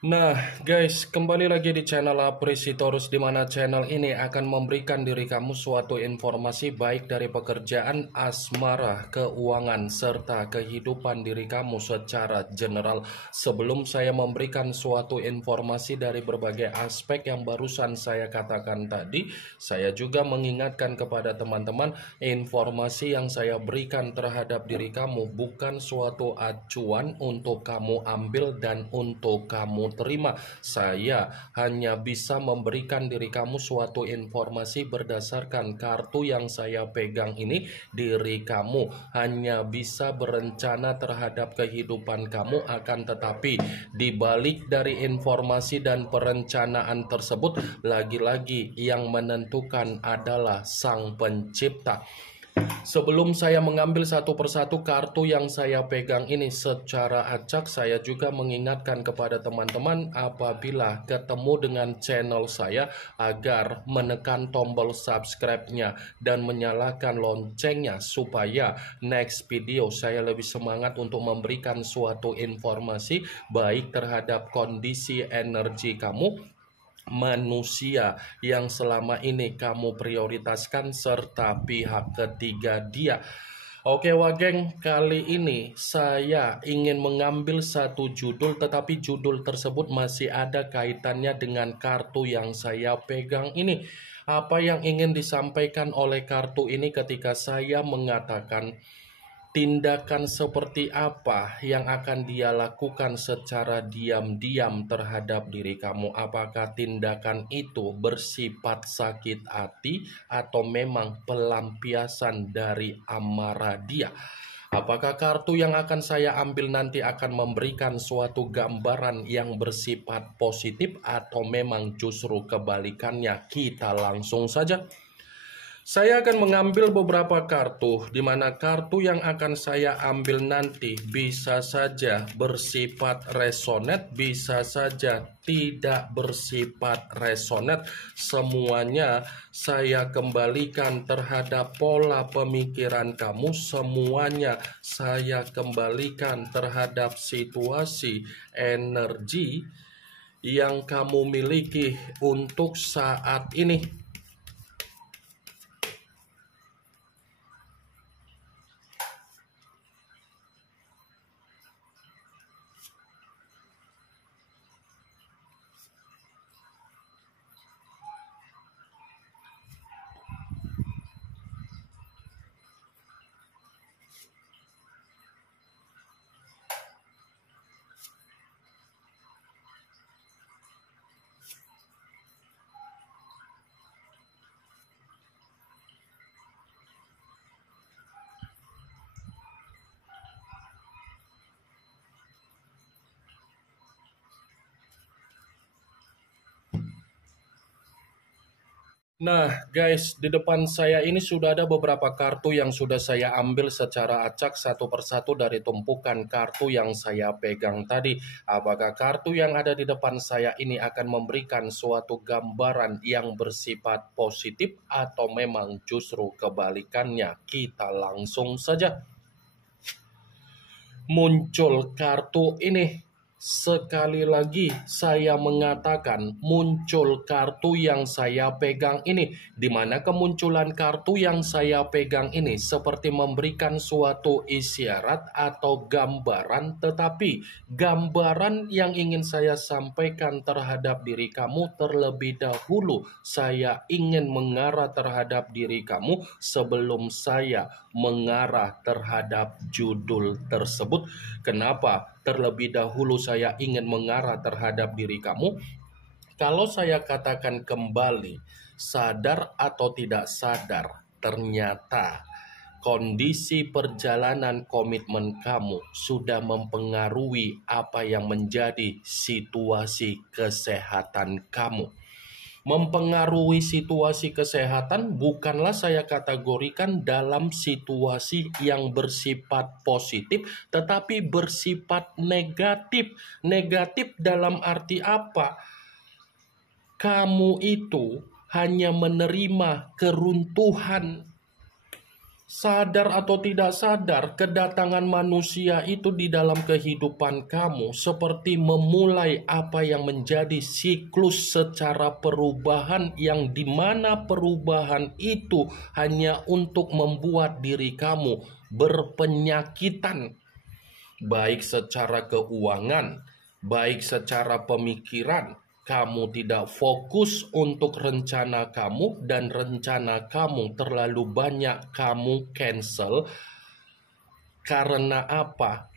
Nah, guys, kembali lagi di channel Apresitorus, di mana channel ini akan memberikan diri kamu suatu informasi baik dari pekerjaan, asmara, keuangan, serta kehidupan diri kamu secara general. Sebelum saya memberikan suatu informasi dari berbagai aspek yang barusan saya katakan tadi, saya juga mengingatkan kepada teman-teman, informasi yang saya berikan terhadap diri kamu bukan suatu acuan untuk kamu ambil dan untuk kamu terima. Saya hanya bisa memberikan diri kamu suatu informasi berdasarkan kartu yang saya pegang ini. Diri kamu hanya bisa berencana terhadap kehidupan kamu, akan tetapi di balik dari informasi dan perencanaan tersebut, lagi-lagi yang menentukan adalah Sang Pencipta. Sebelum saya mengambil satu persatu kartu yang saya pegang ini secara acak, saya juga mengingatkan kepada teman-teman apabila ketemu dengan channel saya agar menekan tombol subscribe-nya dan menyalakan loncengnya supaya next video saya lebih semangat untuk memberikan suatu informasi baik terhadap kondisi energi kamu, manusia yang selama ini kamu prioritaskan, serta pihak ketiga dia. Oke Wageng, kali ini saya ingin mengambil satu judul, tetapi judul tersebut masih ada kaitannya dengan kartu yang saya pegang ini. Apa yang ingin disampaikan oleh kartu ini ketika saya mengatakan tindakan seperti apa yang akan dia lakukan secara diam-diam terhadap diri kamu? Apakah tindakan itu bersifat sakit hati atau memang pelampiasan dari amarah dia? Apakah kartu yang akan saya ambil nanti akan memberikan suatu gambaran yang bersifat positif atau memang justru kebalikannya? Kita langsung saja. Saya akan mengambil beberapa kartu, di mana kartu yang akan saya ambil nanti bisa saja bersifat resonate, bisa saja tidak bersifat resonate. Semuanya saya kembalikan terhadap pola pemikiran kamu, semuanya saya kembalikan terhadap situasi energi yang kamu miliki untuk saat ini. Nah, guys, di depan saya ini sudah ada beberapa kartu yang sudah saya ambil secara acak satu persatu dari tumpukan kartu yang saya pegang tadi. Apakah kartu yang ada di depan saya ini akan memberikan suatu gambaran yang bersifat positif atau memang justru kebalikannya? Kita langsung saja. Muncul kartu ini. Sekali lagi saya mengatakan muncul kartu yang saya pegang ini, di mana kemunculan kartu yang saya pegang ini seperti memberikan suatu isyarat atau gambaran, tetapi gambaran yang ingin saya sampaikan terhadap diri kamu terlebih dahulu, saya ingin mengarah terhadap diri kamu sebelum saya mengarah terhadap judul tersebut. Kenapa terlebih dahulu saya ingin mengarah terhadap diri kamu? Kalau saya katakan kembali, sadar atau tidak sadar, ternyata kondisi perjalanan komitmen kamu sudah mempengaruhi apa yang menjadi situasi kesehatan kamu. Mempengaruhi situasi kesehatan bukanlah saya kategorikan dalam situasi yang bersifat positif, tetapi bersifat negatif. Negatif dalam arti apa? Kamu itu hanya menerima keruntuhan Sadar atau tidak sadar, kedatangan manusia itu di dalam kehidupan kamu seperti memulai apa yang menjadi siklus secara perubahan, yang dimana perubahan itu hanya untuk membuat diri kamu berpenyakitan, baik secara keuangan, baik secara pemikiran. Kamu tidak fokus untuk rencana kamu, dan rencana kamu terlalu banyak kamu cancel. Karena apa?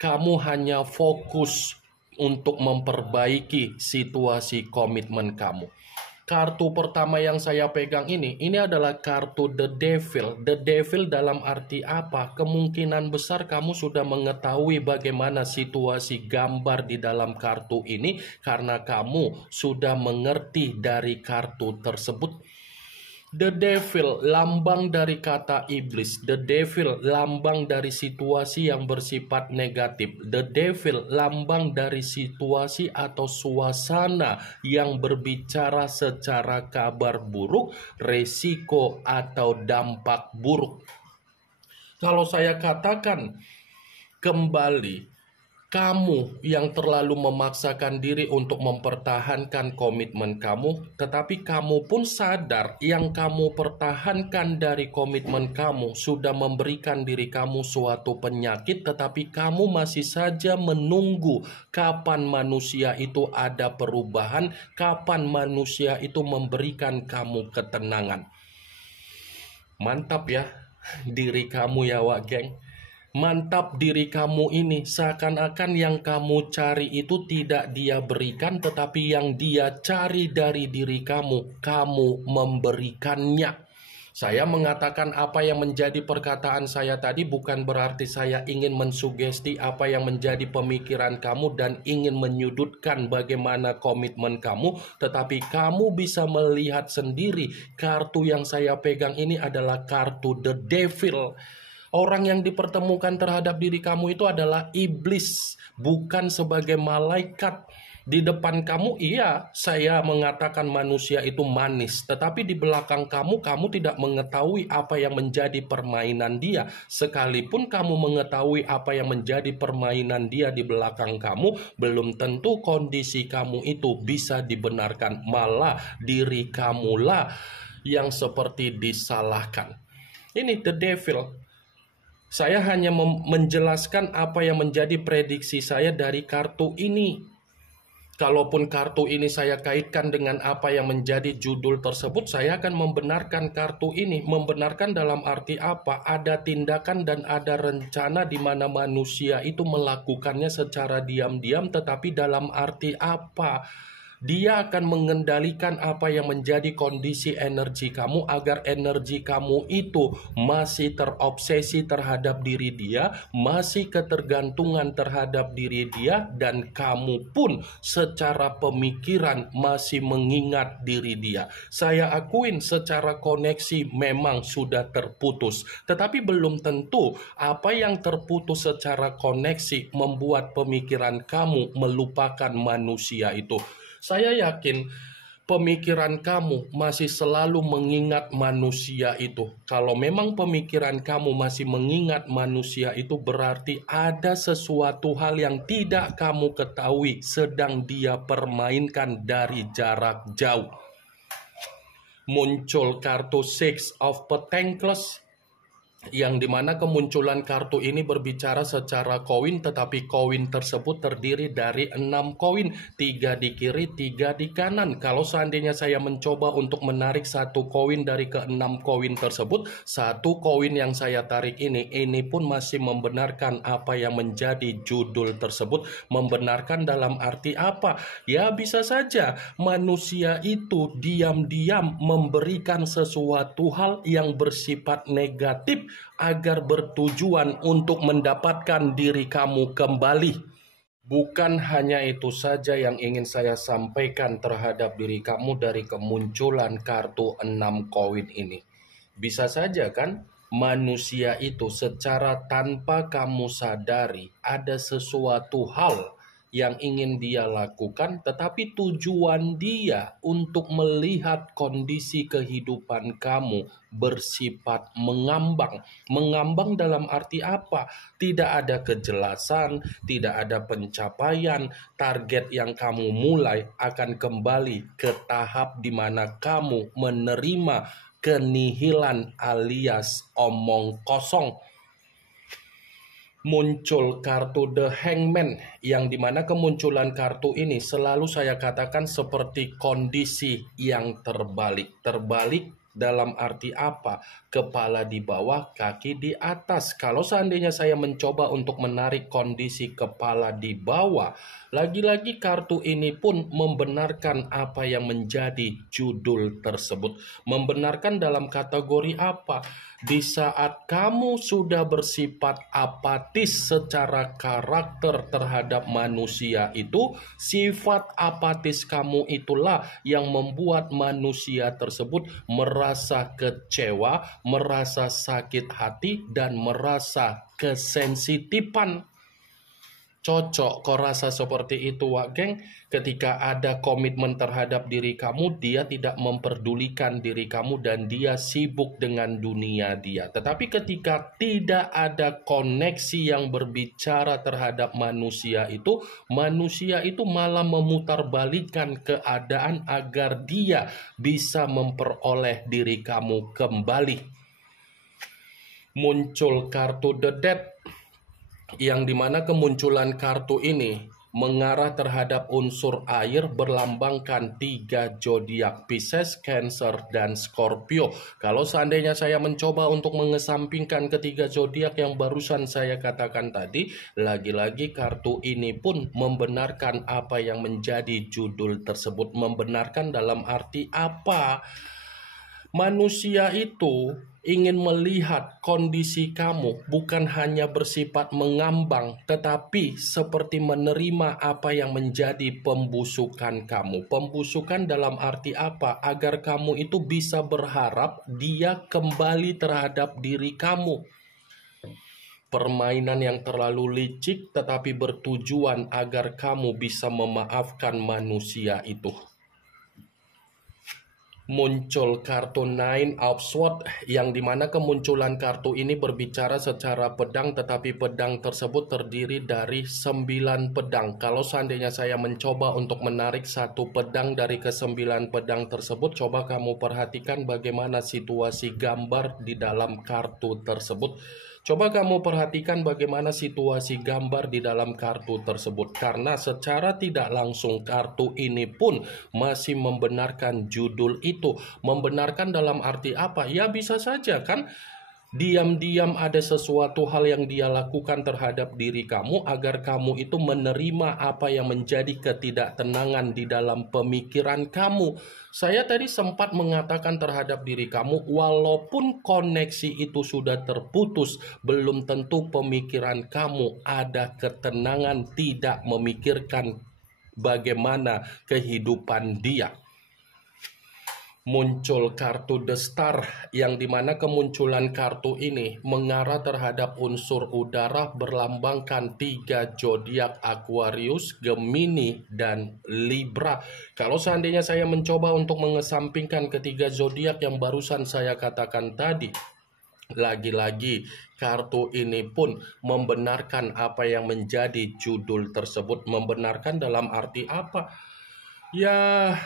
Kamu hanya fokus untuk memperbaiki situasi komitmen kamu. Kartu pertama yang saya pegang ini adalah kartu The Devil. The Devil dalam arti apa? Kemungkinan besar kamu sudah mengetahui bagaimana situasi gambar di dalam kartu ini karena kamu sudah mengerti dari kartu tersebut. The Devil, lambang dari kata iblis. The Devil, lambang dari situasi yang bersifat negatif. The Devil, lambang dari situasi atau suasana yang berbicara secara kabar buruk, resiko atau dampak buruk. Kalau saya katakan kembali, kamu yang terlalu memaksakan diri untuk mempertahankan komitmen kamu, tetapi kamu pun sadar yang kamu pertahankan dari komitmen kamu sudah memberikan diri kamu suatu penyakit, tetapi kamu masih saja menunggu kapan manusia itu ada perubahan, kapan manusia itu memberikan kamu ketenangan. Mantap ya diri kamu ya Wak Geng. Mantap diri kamu ini, seakan-akan yang kamu cari itu tidak dia berikan, tetapi yang dia cari dari diri kamu, kamu memberikannya. Saya mengatakan apa yang menjadi perkataan saya tadi bukan berarti saya ingin mensugesti apa yang menjadi pemikiran kamu dan ingin menyudutkan bagaimana komitmen kamu, tetapi kamu bisa melihat sendiri kartu yang saya pegang ini adalah kartu The Devil. Orang yang dipertemukan terhadap diri kamu itu adalah iblis, bukan sebagai malaikat. Di depan kamu, iya, saya mengatakan manusia itu manis, tetapi di belakang kamu, kamu tidak mengetahui apa yang menjadi permainan dia. Sekalipun kamu mengetahui apa yang menjadi permainan dia di belakang kamu, belum tentu kondisi kamu itu bisa dibenarkan. Malah diri kamulah yang seperti disalahkan. Ini The Devil. Saya hanya menjelaskan apa yang menjadi prediksi saya dari kartu ini. Kalaupun kartu ini saya kaitkan dengan apa yang menjadi judul tersebut, saya akan membenarkan kartu ini. Membenarkan dalam arti apa? Ada tindakan dan ada rencana di mana manusia itu melakukannya secara diam-diam, tetapi dalam arti apa? Dia akan mengendalikan apa yang menjadi kondisi energi kamu agar energi kamu itu masih terobsesi terhadap diri dia, masih ketergantungan terhadap diri dia, dan kamu pun secara pemikiran masih mengingat diri dia. Saya akuin secara koneksi memang sudah terputus, tetapi belum tentu apa yang terputus secara koneksi membuat pemikiran kamu melupakan manusia itu. Saya yakin pemikiran kamu masih selalu mengingat manusia itu. Kalau memang pemikiran kamu masih mengingat manusia itu, berarti ada sesuatu hal yang tidak kamu ketahui sedang dia permainkan dari jarak jauh. Muncul kartu Six of Pentacles, yang dimana kemunculan kartu ini berbicara secara koin, tetapi koin tersebut terdiri dari 6 koin, 3 di kiri, 3 di kanan. Kalau seandainya saya mencoba untuk menarik satu koin dari ke-6 koin tersebut, satu koin yang saya tarik ini pun masih membenarkan apa yang menjadi judul tersebut. Membenarkan dalam arti apa? Ya bisa saja manusia itu diam-diam memberikan sesuatu hal yang bersifat negatif agar bertujuan untuk mendapatkan diri kamu kembali. Bukan hanya itu saja yang ingin saya sampaikan terhadap diri kamu dari kemunculan kartu 6 koin ini. Bisa saja kan manusia itu secara tanpa kamu sadari ada sesuatu hal yang ingin dia lakukan, tetapi tujuan dia untuk melihat kondisi kehidupan kamu bersifat mengambang. Mengambang dalam arti apa? Tidak ada kejelasan, tidak ada pencapaian. Target yang kamu mulai akan kembali ke tahap di mana kamu menerima kenihilan alias omong kosong. Muncul kartu The Hangman, yang dimana kemunculan kartu ini selalu saya katakan seperti kondisi yang terbalik. Terbalik dalam arti apa? Kepala di bawah, kaki di atas. Kalau seandainya saya mencoba untuk menarik kondisi kepala di bawah, lagi-lagi kartu ini pun membenarkan apa yang menjadi judul tersebut. Membenarkan dalam kategori apa? Di saat kamu sudah bersifat apatis secara karakter terhadap manusia itu, sifat apatis kamu itulah yang membuat manusia tersebut merasa kecewa, merasa sakit hati, dan merasa kesensitifan. Cocok kok rasa seperti itu, Wak Geng. Ketika ada komitmen terhadap diri kamu, dia tidak memperdulikan diri kamu dan dia sibuk dengan dunia dia. Tetapi ketika tidak ada koneksi yang berbicara terhadap manusia itu malah memutarbalikkan keadaan agar dia bisa memperoleh diri kamu kembali. Muncul kartu The Death, yang dimana kemunculan kartu ini mengarah terhadap unsur air, berlambangkan 3 zodiak Pisces, Cancer, dan Scorpio. Kalau seandainya saya mencoba untuk mengesampingkan ketiga zodiak yang barusan saya katakan tadi, lagi-lagi kartu ini pun membenarkan apa yang menjadi judul tersebut. Membenarkan dalam arti apa? Manusia itu ingin melihat kondisi kamu bukan hanya bersifat mengambang, tetapi seperti menerima apa yang menjadi pembusukan kamu. Pembusukan dalam arti apa? Agar kamu itu bisa berharap dia kembali terhadap diri kamu. Permainan yang terlalu licik tetapi bertujuan agar kamu bisa memaafkan manusia itu. Muncul kartu Nine of Swords, yang dimana kemunculan kartu ini berbicara secara pedang, tetapi pedang tersebut terdiri dari 9 pedang. Kalau seandainya saya mencoba untuk menarik satu pedang dari ke-9 pedang tersebut, coba kamu perhatikan bagaimana situasi gambar di dalam kartu tersebut. Coba kamu perhatikan bagaimana situasi gambar di dalam kartu tersebut. Karena secara tidak langsung kartu ini pun masih membenarkan judul itu. Membenarkan dalam arti apa? Ya bisa saja kan, diam-diam ada sesuatu hal yang dia lakukan terhadap diri kamu agar kamu itu menerima apa yang menjadi ketidaktenangan di dalam pemikiran kamu. Saya tadi sempat mengatakan terhadap diri kamu, walaupun koneksi itu sudah terputus, belum tentu pemikiran kamu ada ketenangan, tidak memikirkan bagaimana kehidupan dia. Muncul kartu The Star, yang dimana kemunculan kartu ini mengarah terhadap unsur udara, berlambangkan 3 zodiak Aquarius, Gemini, dan Libra. Kalau seandainya saya mencoba untuk mengesampingkan ketiga zodiak yang barusan saya katakan tadi, lagi-lagi kartu ini pun membenarkan apa yang menjadi judul tersebut. Membenarkan dalam arti apa? Ya,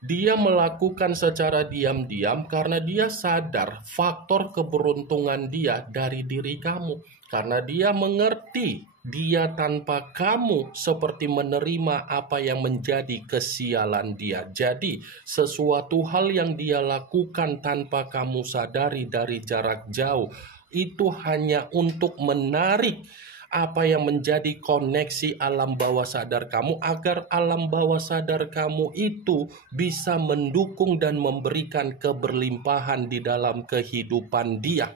dia melakukan secara diam-diam karena dia sadar faktor keberuntungan dia dari diri kamu. Karena dia mengerti dia tanpa kamu seperti menerima apa yang menjadi kesialan dia. Jadi sesuatu hal yang dia lakukan tanpa kamu sadari dari jarak jauh, itu hanya untuk menarik apa yang menjadi koneksi alam bawah sadar kamu, agar alam bawah sadar kamu itu bisa mendukung dan memberikan keberlimpahan di dalam kehidupan dia.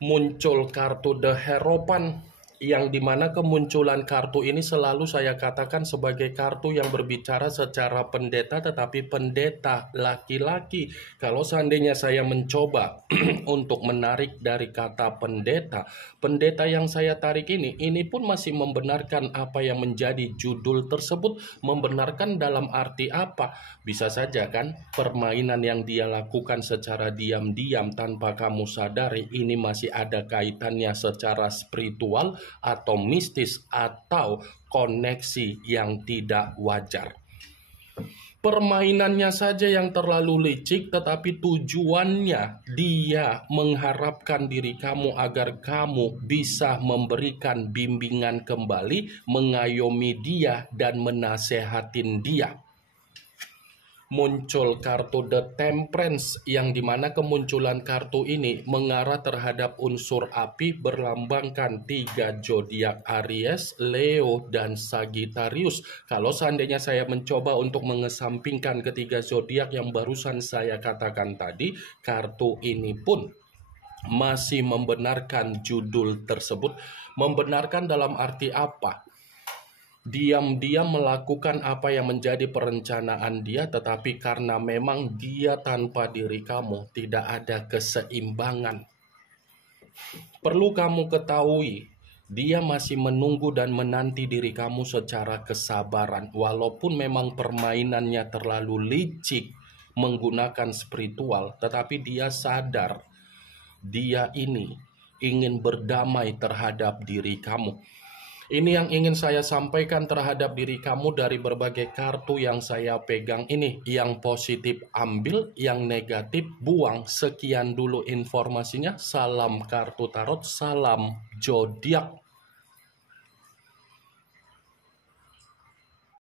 Muncul kartu The Hierophant, yang dimana kemunculan kartu ini selalu saya katakan sebagai kartu yang berbicara secara pendeta, tetapi pendeta laki-laki. Kalau seandainya saya mencoba untuk menarik dari kata pendeta, pendeta yang saya tarik ini pun masih membenarkan apa yang menjadi judul tersebut. Membenarkan dalam arti apa? Bisa saja kan permainan yang dia lakukan secara diam-diam tanpa kamu sadari ini masih ada kaitannya secara spiritual atau mistis atau koneksi yang tidak wajar. Permainannya saja yang terlalu licik, tetapi tujuannya dia mengharapkan diri kamu agar kamu bisa memberikan bimbingan kembali, mengayomi dia dan menasehatin dia. Muncul kartu The Temperance yang dimana kemunculan kartu ini mengarah terhadap unsur api berlambangkan 3 zodiak Aries, Leo, dan Sagittarius. Kalau seandainya saya mencoba untuk mengesampingkan ketiga zodiak yang barusan saya katakan tadi, kartu ini pun masih membenarkan judul tersebut. Membenarkan dalam arti apa? Diam-diam melakukan apa yang menjadi perencanaan dia, tetapi karena memang dia tanpa diri kamu tidak ada keseimbangan. Perlu kamu ketahui, dia masih menunggu dan menanti diri kamu secara kesabaran. Walaupun memang permainannya terlalu licik menggunakan spiritual, tetapi dia sadar dia ini ingin berdamai terhadap diri kamu. Ini yang ingin saya sampaikan terhadap diri kamu dari berbagai kartu yang saya pegang ini. Yang positif ambil, yang negatif buang. Sekian dulu informasinya. Salam kartu tarot, salam zodiak.